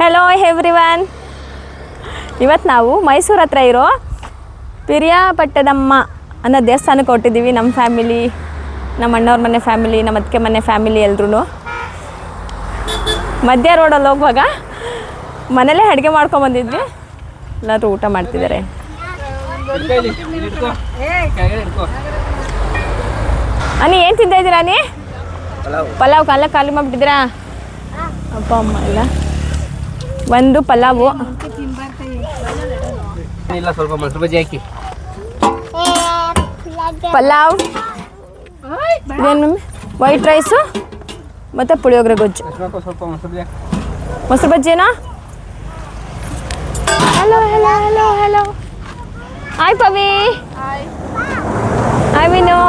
Hello everyone. ಇವತ್ತು ನಾವು ಮೈಸೂರು ಹತ್ರ ಇರೋ ಪಿರಿಯಾಪಟ್ಟದಮ್ಮ ಅನ್ನೋ ದೇವಸ್ಥಾನಕ್ಕೆ ಹೊರಟಿದ್ದೀವಿ. ನಮ್ಮ ಫ್ಯಾಮಿಲಿ, ನಮ್ಮ ಅಣ್ಣವ್ರ ಮನೆ ಫ್ಯಾಮಿಲಿ, ನಮ್ಮ ಅತ್ತಿಗೆ ಮನೆ ಫ್ಯಾಮಿಲಿ ಎಲ್ಲರೂ. ಮಧ್ಯ ರೋಡಲ್ಲಿ ಹೋಗುವಾಗ ಮನೇಲೇ ಅಡುಗೆ ಮಾಡ್ಕೊಂಬಂದಿದ್ವಿ. ಎಲ್ಲರೂ ಊಟ ಮಾಡ್ತಿದ್ದಾರೆ. ಅನಿ ಏನು ತಿಂತಾ ಇದ್ದೀರಾ? ಅನಿ ಪಲಾವ್ ಕಾಲ ಖಾಲಿ ಮಾಡಿಬಿಟ್ಟಿದ್ದೀರಾ? ಅಪ್ಪ ಅಮ್ಮ ಎಲ್ಲ ಒಂದು ಪಲಾವು, ಸ್ವಲ್ಪ ಮೊಸರು ಬಜ್ಜಿ ಹಾಕಿ ಪಲಾವ್, ಇದೇನು ವೈಟ್ ರೈಸು ಮತ್ತು ಪುಳಿಯೋಗರೆ ಗೊಜ್ಜು. ಸ್ವಲ್ಪ ಮೊಸರು ಬಜ್ಜಿನಾ? Hello hello hello hello. Hi Pavi. Hi Vinu.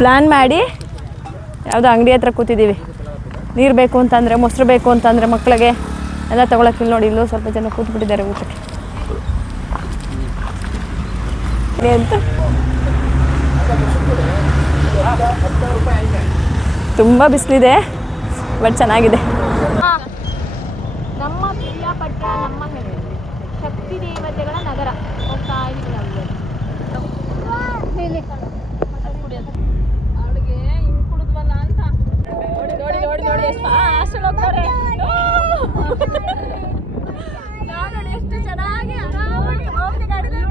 Plan ಮಾಡಿ ಯಾವುದೋ ಅಂಗಡಿ ಹತ್ರ ಕೂತಿದ್ದೀವಿ. ನೀರು ಬೇಕು ಅಂತಂದರೆ, ಮೊಸರು ಬೇಕು ಅಂತಂದರೆ ಮಕ್ಕಳಿಗೆ ಎಲ್ಲ ತೊಗೊಳಕ್ಕಿಲ್ಲ. ನೋಡಿ, ಇಲ್ಲೂ ಸ್ವಲ್ಪ ಜನ ಕೂತ್ಬಿಟ್ಟಿದ್ದಾರೆ ಊಟಕ್ಕೆ ಅಂತ. ತುಂಬ ಬಿಸಿಲಿದೆ, ಬಟ್ ಚೆನ್ನಾಗಿದೆ. ನಮ್ಮ ಪಿರಿಯಾಪಟ್ಟ, ನಮ್ಮ ಶಕ್ತಿ ದೇವತೆಗಳ ನಗರ ಹೋಗ್ತಾ ಇದ್ದೀವಿ ನಾವು. ಅವಳಿಗೆ ಹಿಂಗೆ ಕುಡಿದ್ವಲ್ಲ ಅಂತ ನೋಡಿ ನೋಡಿ ನೋಡಿ ನೋಡಿ ಎಷ್ಟು ಫಾಸ್ಟ್ ಹೋಗ್ತಾರೆ. ನಾವು ನೋಡಿ ಎಷ್ಟು ಚೆನ್ನಾಗಿ ಆರಾಮಾಗಿ ಹೋಗಿ ಗಾಡಿದಲ್ಲಿ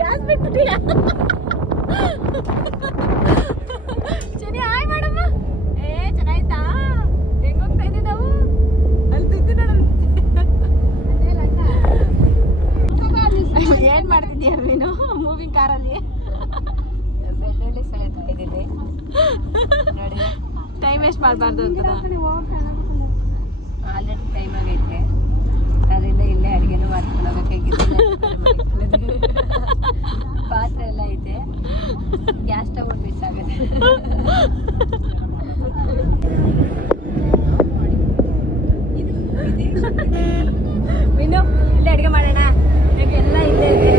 ಗ್ಯಾಸ್ ಬಿಟ್ಬಿಟ್ಟಿಯಾ? ಚನಿ ಹಾಯ್ ಮಾಡಮ್ಮ. ಚೆನ್ನಾಯ್ತಾ? ಹೆಂಗೆ ಹೋಗ್ತಾ ಇದ್ದೀವಿ ನಾವು? ಅಲ್ಲಿ ತಿಂದು ನೋಡ. ಏನು ಮಾಡ್ತಿದ್ದೀಯ ನೀನು ಮೂವಿಂಗ್ ಕಾರಲ್ಲಿ? ಬೆಳ್ಳುಳ್ಳಿ ಸೆಳೆತಾ ಇದ್ದೀನಿ ನೋಡಿ. ಟೈಮ್ ವೇಸ್ಟ್ ಮಾಡಬಾರ್ದು ಅಂತ ಆಲ್ರೆಡಿ ಟೈಮ್ ಆಗೈತೆ, ಅದರಿಂದ ಇಲ್ಲೇ ಅಡುಗೆನೂ ಮಾಡ್ಕೊಂಡು ಹೋಗ್ಬೇಕಾಗಿತ್ತು. ಪಾತ್ರೆ ಎಲ್ಲ ಐತೆ, ಗ್ಯಾಸ್ ಸ್ಟವ್ ಮಿಸ್ ಆಗುತ್ತೆ. ವಿನು, ಇಲ್ಲೇ ಅಡುಗೆ ಮಾಡೋಣ. ಎಲ್ಲ ಇಲ್ಲೇ ಇದೆ.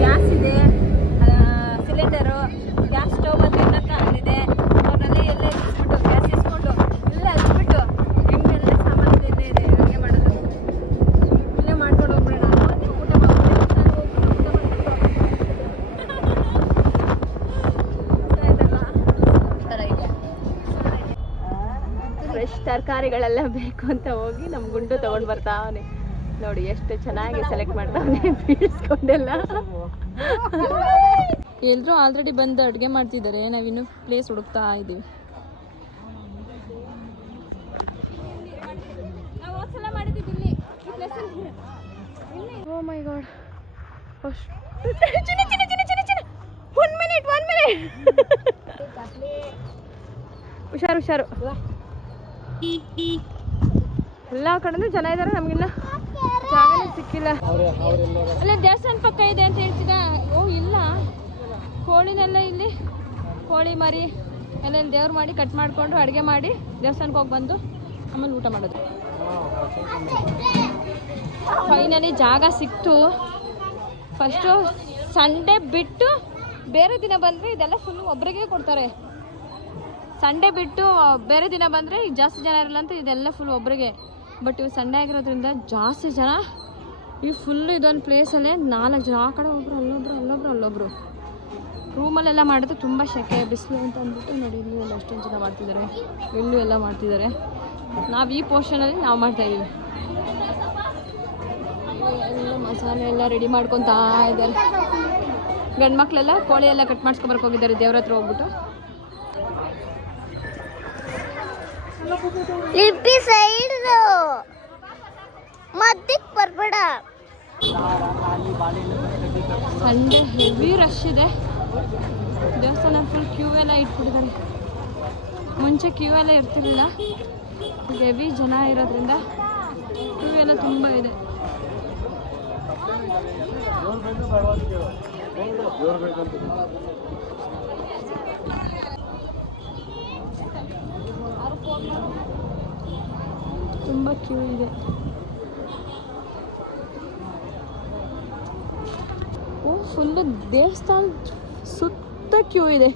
ಗ್ಯಾಸ್ ಇದೆ, ಸಿಲಿಂಡರು, ಗ್ಯಾಸ್ ಸ್ಟವ್ ಬಂದು ಇನ್ನೊಂದು ಅಲ್ಲಿದೆ. ಅವ್ರನ್ನೆಲ್ಲ ಎಲ್ಲೇ ಇಸ್ಬಿಟ್ಟು ಗ್ಯಾಸ್ ಇಸ್ಕೊಂಡು ಇಲ್ಲೇ ಹಚ್ಬಿಟ್ಟು ಹೆಂಗೆಲ್ಲ ಸಾಮಾನು ಇಲ್ಲೇ ಇದೆ ಅಡುಗೆ ಮಾಡೋದು. ಇಲ್ಲೇ ಮಾಡ್ಕೊಂಡು ಹೋಗ್ಬಿಡೋಣ. ಊಟ ಫ್ರೆಶ್ ತರಕಾರಿಗಳೆಲ್ಲ ಬೇಕು ಅಂತ ಹೋಗಿ ನಮ್ಮ ಗುಂಡು ತೊಗೊಂಡು ಬರ್ತಾವನೆ. ನೋಡಿ ಎಷ್ಟು ಚೆನ್ನಾಗಿ ಸೆಲೆಕ್ಟ್ ಮಾಡ್ತಾವನೆ, ಬೀಳಿಸ್ಕೊಂಡೆಲ್ಲ. ಎಲ್ಲರೂ ಆಲ್ರೆಡಿ ಬಂದು ಅಡುಗೆ ಮಾಡ್ತಿದ್ದಾರೆ, ನಾವಿನ್ನು ಪ್ಲೇಸ್ ಹುಡುಕ್ತಾ ಇದ್ದೀವಿ. ಓ ಮೈ ಗಾಡ್, ಒನ್ ಮಿನಿಟ್ ಹುಷಾರು ಹುಷಾರು. ಎಲ್ಲ ಕಡೆನೂ ಜನ ಇದ್ದಾರೆ, ನಮಗಿನ್ನ ಜಾಗನೇ ಸಿಕ್ಕಿಲ್ಲ. ಅಲ್ಲ ದೇವಸ್ಥಾನ ಪಕ್ಕ ಇದೆ ಅಂತ ಹೇಳ್ತಿದ್ದ. ಓ ಇಲ್ಲ, ಕೋಳಿನೆಲ್ಲ ಇಲ್ಲಿ ಕೋಳಿ ಮರಿ ಎಲ್ಲ ದೇವ್ರು ಮಾಡಿ ಕಟ್ ಮಾಡಿಕೊಂಡು ಅಡುಗೆ ಮಾಡಿ ದೇವಸ್ಥಾನಕ್ಕೆ ಹೋಗಿ ಬಂದು ಆಮೇಲೆ ಊಟ ಮಾಡೋದು. ಫೈನಲಿ ಜಾಗ ಸಿಕ್ತು. ಫಸ್ಟು ಸಂಡೇ ಬಿಟ್ಟು ಬೇರೆ ದಿನ ಬಂದರೆ ಇದೆಲ್ಲ ಫುಲ್ಲು ಒಬ್ರಿಗೆ ಕೊಡ್ತಾರೆ. ಸಂಡೇ ಬಿಟ್ಟು ಬೇರೆ ದಿನ ಬಂದರೆ ಈಗ ಜಾಸ್ತಿ ಜನ ಇರಲ್ಲ ಅಂತ ಇದೆಲ್ಲ ಫುಲ್ ಒಬ್ರಿಗೆ. ಬಟ್ ಇವು ಸಂಡೇ ಆಗಿರೋದ್ರಿಂದ ಜಾಸ್ತಿ ಜನ. ಈ ಫುಲ್ಲು ಇದೊಂದು ಪ್ಲೇಸಲ್ಲೇ 4 ಜನ, ಆ ಕಡೆ ಒಬ್ಬರು, ಅಲ್ಲೊಬ್ರು. ರೂಮಲ್ಲೆಲ್ಲ ಮಾಡಿದ್ರೆ ತುಂಬ ಶೆಕೆ ಬಿಸಿಲು ಅಂತ ಅಂದ್ಬಿಟ್ಟು ನೋಡಿ ಇಲ್ಲೂ ಎಲ್ಲ ಎಷ್ಟೊಂದು ಜನ ಮಾಡ್ತಿದ್ದಾರೆ, ಇಲ್ಲೂ ಎಲ್ಲ ಮಾಡ್ತಿದ್ದಾರೆ. ನಾವು ಈ ಪೋರ್ಷನಲ್ಲಿ ನಾವು ಮಾಡ್ತಾಯಿದ್ದೀವಿ. ಎಲ್ಲ ಮಸಾಲೆ ಎಲ್ಲ ರೆಡಿ ಮಾಡ್ಕೊತಾ ಇದ್ದಾರೆ. ಗಂಡು ಮಕ್ಕಳೆಲ್ಲ ಕೋಳಿ ಎಲ್ಲ ಕಟ್ ಮಾಡಿಸ್ಕೊಬರ್ಕ್ ಹೋಗಿದ್ದಾರೆ ದೇವ್ರ ಹತ್ರ ಹೋಗ್ಬಿಟ್ಟು. ಮಧ್ಯಕ್ಕೆ ಬರ್ಬೇಡ. ಸಂಡೇ ಹೆವಿ ರಶ್ ಇದೆ. ದೇವಸ್ಥಾನ ಫುಲ್ ಕ್ಯೂ ಎಲ್ಲ ಇಟ್ಬಿಟ್ಟಿದ್ದಾರೆ. ಮುಂಚೆ ಕ್ಯೂ ಎಲ್ಲ ಇರ್ತಿರ್ಲಿಲ್ಲ, ಈಗ ಹೆವಿ ಜನ ಇರೋದ್ರಿಂದ ಕ್ಯೂ ಎಲ್ಲ ತುಂಬ ಇದೆ. ತುಂಬ ಕ್ಯೂ ಇದೆ. ಫುಲ್ಲು ದೇವಸ್ಥಾನ ಸುತ್ತ ಕ್ಯೂ ಇದೆ.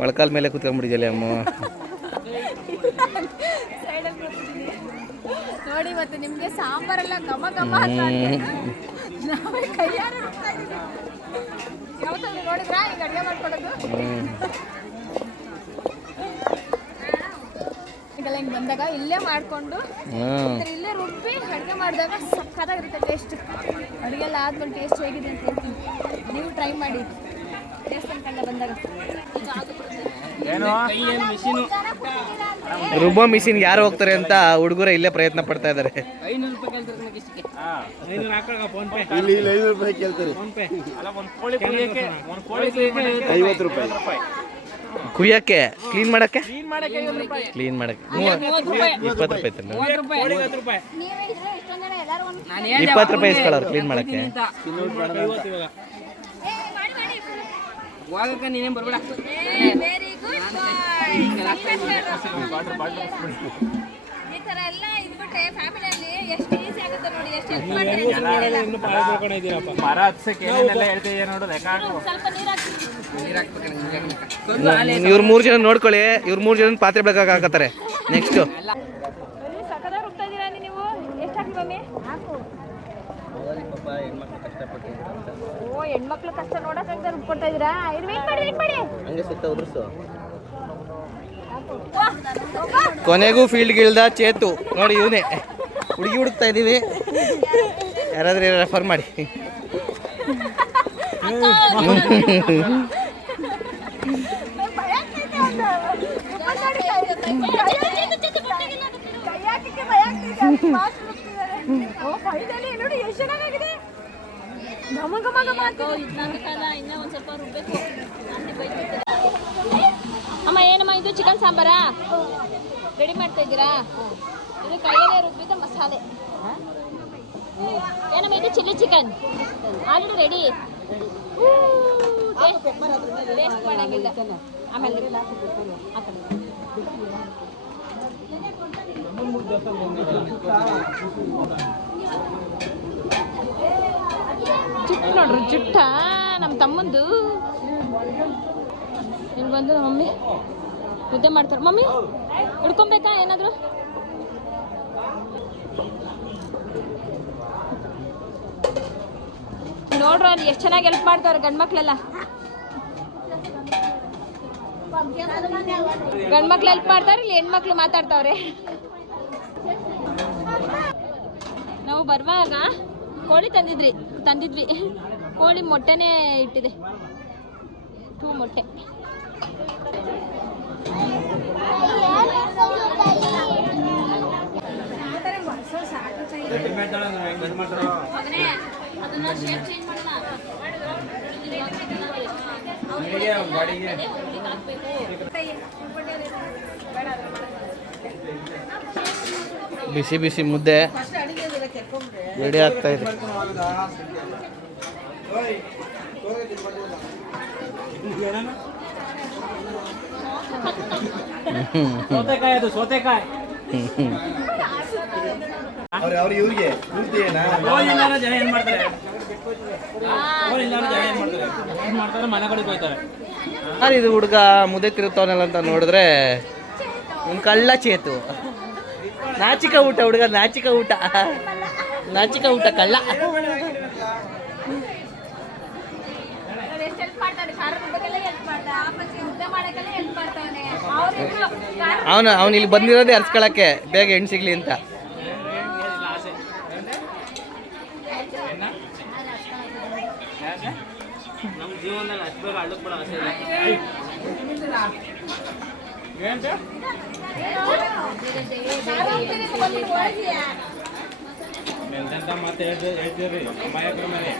ಮೊಳಕಾಲ ಮೇಲೆ ಕುತ್ಕೊಂಡ್ಬಿಟ್ಟಿದ್ಯಲ್ಲ ಅಮ್ಮ. ನೋಡಿ ಮತ್ತೆ ನಿಮ್ಗೆ ಸಾಂಬಾರೆಲ್ಲ ಘಮ ಘಮ ಅಂತ ನಾವೇ ಕೈಯಾರೆ ರುಬ್ತಾ ಇದೀವಿ. ಯಾವತ್ತಾದ್ರೂ ನೋಡಿದ್ರಾ ಈಗ ಅಡುಗೆ ಮಾಡ್ಕೊಳ್ಳೋದು? ಈಗೆಲ್ಲ ಹಿಂಗೆ ಬಂದಾಗ ಇಲ್ಲೇ ಮಾಡಿಕೊಂಡು ಇಲ್ಲೇ ರುಬ್ಬಿ ಅಡುಗೆ ಮಾಡಿದಾಗ ಸಕ್ಕತ್ತಾಗಿರುತ್ತೆ ಟೇಸ್ಟ್. ಅಡುಗೆ ಎಲ್ಲ ಆದ್ಮೇಲೆ ಟೇಸ್ಟ್ ಹೇಗಿದೆ ಅಂತ ಹೇಳ್ತೀನಿ, ನೀವು ಟ್ರೈ ಮಾಡಿ ದೇವಸ್ಥಾನಕ್ಕೆಲ್ಲ ಬಂದಾಗ. ರುಬ್ಬೋ ಮಿಷಿನ್ ಯಾರು ಹೋಗ್ತಾರೆ ಅಂತ ಹುಡುಗರು ಇಲ್ಲೇ ಪ್ರಯತ್ನ ಪಡ್ತಾ ಇದ್ದಾರೆ. 500 ರೂಪಾಯಿ ಕೇಳ್ತಾರೆ. 50 ರೂಪಾಯಿ ಕುಯ್ಯಕ್ಕೆ, ಕ್ಲೀನ್ ಮಾಡಕ್ಕೆ 20 ರೂಪಾಯಿ ತಂದ. 20 ರೂಪಾಯಿ ಇಸ್ಕೊಳ್ಳೋರು ಕ್ಲೀನ್ ಮಾಡಕ್ಕೆ. ನೀನೇನು ಬರ್ಬೇಡ. ಈ ಥರ ಎಲ್ಲ ಇದ್ಬಿಟ್ರೆ ಫ್ಯಾಮಿಲಿಯಲ್ಲಿ ಎಷ್ಟು ಈಸಿ ಆಗುತ್ತೆ ನೋಡಿ, ಎಷ್ಟು ಹೆಲ್ಪ್ ಮಾಡ್ತಾರೆ. ಮರ ಹತ್ಸಕ್ಕೆ ಹೇಳ್ತಿದ್ಯಾ ನೋಡು. ಸ್ವಲ್ಪ ಇವ್ರು 3 ಜನ ನೋಡ್ಕೊಳ್ಳಿ, ಇವ್ರು 3 ಜನ ಪಾತ್ರೆ ಬೆಳಗಾಕ ಹಾಕತ್ತಾರೆ. ನೆಕ್ಸ್ಟ್ ಸಕ್ಕದಾಗ ರುಬ್ತಾ ಇದ್ದೀರಾ ನೀವು? ಎಷ್ಟು ಹಾಕಿ ಮಮ್ಮಿ? ಓ, ಹೆಣ್ಮಕ್ಳು ಕಷ್ಟ ನೋಡಕ್ಕಾಗದೆ ರುಬ್ಕೊಡ್ತಾ ಇದ್ದೀರಾ? ವೇಟ್ ಮಾಡಿ ಹಂಗೆ ಸುತ್ತ ಉದುರ್ಸು. ಕೊನೆಗೂ ಫೀಲ್ಡ್ಗಿಳ್ದ ಚೇತು ನೋಡಿ, ಇವನೇ ಹುಡುಗಿ ಹುಡುಕ್ತಾ ಇದ್ದೀವಿ. ಯಾರಾದ್ರೂ ರೆಫರ್ ಮಾಡಿ. ಅಮ್ಮ, ಏನಮ್ಮ ಇದು ಚಿಕನ್ ಸಾಂಬಾರಾ ರೆಡಿ ಮಾಡ್ತಾ ಇದ್ದೀರಾ? ಇದು ಕೈಯಲ್ಲೇ ರುಬ್ಬಿದ ಮಸಾಲೆ. ಏನಮ್ಮ ಇದು chilli chicken already ready. Taste ಮಾಡಂಗಿಲ್ಲ. ಆಮೇಲೆ ಜುಟ್ಟು ನೋಡ್ರಿ, ಜುಟ್ಟ ನಮ್ಮ ತಮ್ಮಂದು. ಇಲ್ಲಿ ಬಂದು ನಮ್ಮ ಮಮ್ಮಿ ಮುದ್ದೆ ಮಾಡ್ತಾರೆ. ಮಮ್ಮಿ ಹಿಡ್ಕೊಬೇಕಾ ಏನಾದರೂ? ನೋಡ್ರ ಅಲ್ಲಿ ಎಷ್ಟು ಚೆನ್ನಾಗಿ ಹೆಲ್ಪ್ ಮಾಡ್ತಾವ್ರೆ ಗಂಡ್ಮಕ್ಳೆಲ್ಲ. ಗಂಡ್ಮಕ್ಳು ಹೆಲ್ಪ್ ಮಾಡ್ತಾರೆ, ಇಲ್ಲಿ ಹೆಣ್ಮಕ್ಳು ಮಾತಾಡ್ತಾವ್ರೆ. ನಾವು ಬರುವಾಗ ಕೋಳಿ ತಂದಿದ್ವಿ. ಕೋಳಿ ಮೊಟ್ಟೆನೇ ಇಟ್ಟಿದೆ, 2 ಮೊಟ್ಟೆ. ಬಿಸಿ ಬಿಸಿ ಮುದ್ದೆ ರೆಡಿ ಆಗ್ತಾ ಇದೆ. ಸೌತೆಕಾಯಿ ಅದು ಸೌತೆಕಾಯಿ. ಇವ್ರಿಗೆ ಜನ ಏನ್ ಮಾಡ್ತಾರೆ? ಮನೆ ಕಡೆ ಹೋಗ್ತಾರೆ. ಇದು ಹುಡುಗ ಮುದ್ದೆ ತಿರುಗ್ತಾವನಲ್ಲ ಅಂತ ನೋಡಿದ್ರೆ ಒಂದು ಕಳ್ಳ ಚೇತು. ನಾಚಿಕ ಊಟ ಹುಡುಗ, ನಾಚಿಕ ಊಟ ಕಳ್ಳ. ಅವನು ಇಲ್ಲಿ ಬಂದಿರೋದೇ ಅರ್ಸ್ಕೊಳಕ್ಕೆ, ಬೇಗ ಹೆಣ್ಣು ಸಿಗ್ಲಿ ಅಂತ. ನಮ್ಮ ಜೀವನದಲ್ಲಿ ಅಷ್ಟು ಬೇಗ ಹಳ್ಳಕ್ಕೆ ಬಿಡೋ ಆಸೆ ಇಲ್ಲ. ಎಂತೆಂತ ಮತ್ತೆ ಹೇಳ್ತೀರಿ ಮಾಯಕರ ಮೇಲೆ.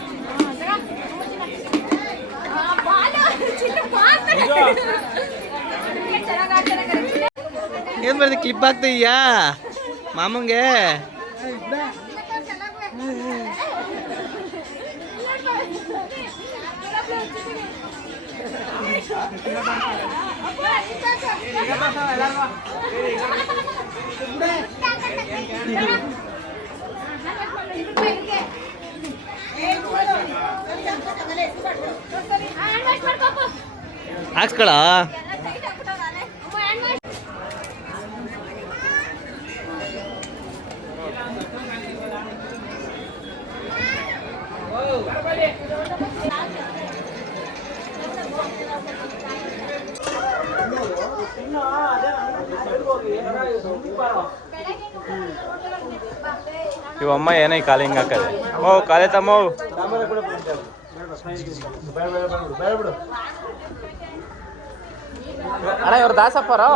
ಏನ್ ಮಾಡಿದೆ, ಕ್ಲಿಪ್ ಆಗ್ತೀಯಾ? ಮಾಮಂಗೆ ಹಾಕ್ಸ್ಕೊಳ. ಇವಮ್ಮ ಏನೋ ಈ ಕಾಲಿಂಗ್ ಹಾಕದೆ. ಓ ಕಾಲೇ ತಮ್ಮ ಅಣ್ಣ ಇವ್ರು ದಾಸಪ್ಪರು.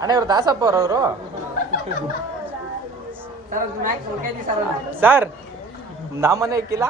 ಅಣ್ಣ ಇವ್ರು ದಾಸಪ್ಪರು ಅವರು. ಸರ್ ನಮ್ಮನೆ ಇಕ್ಕಿಲ್ಲ.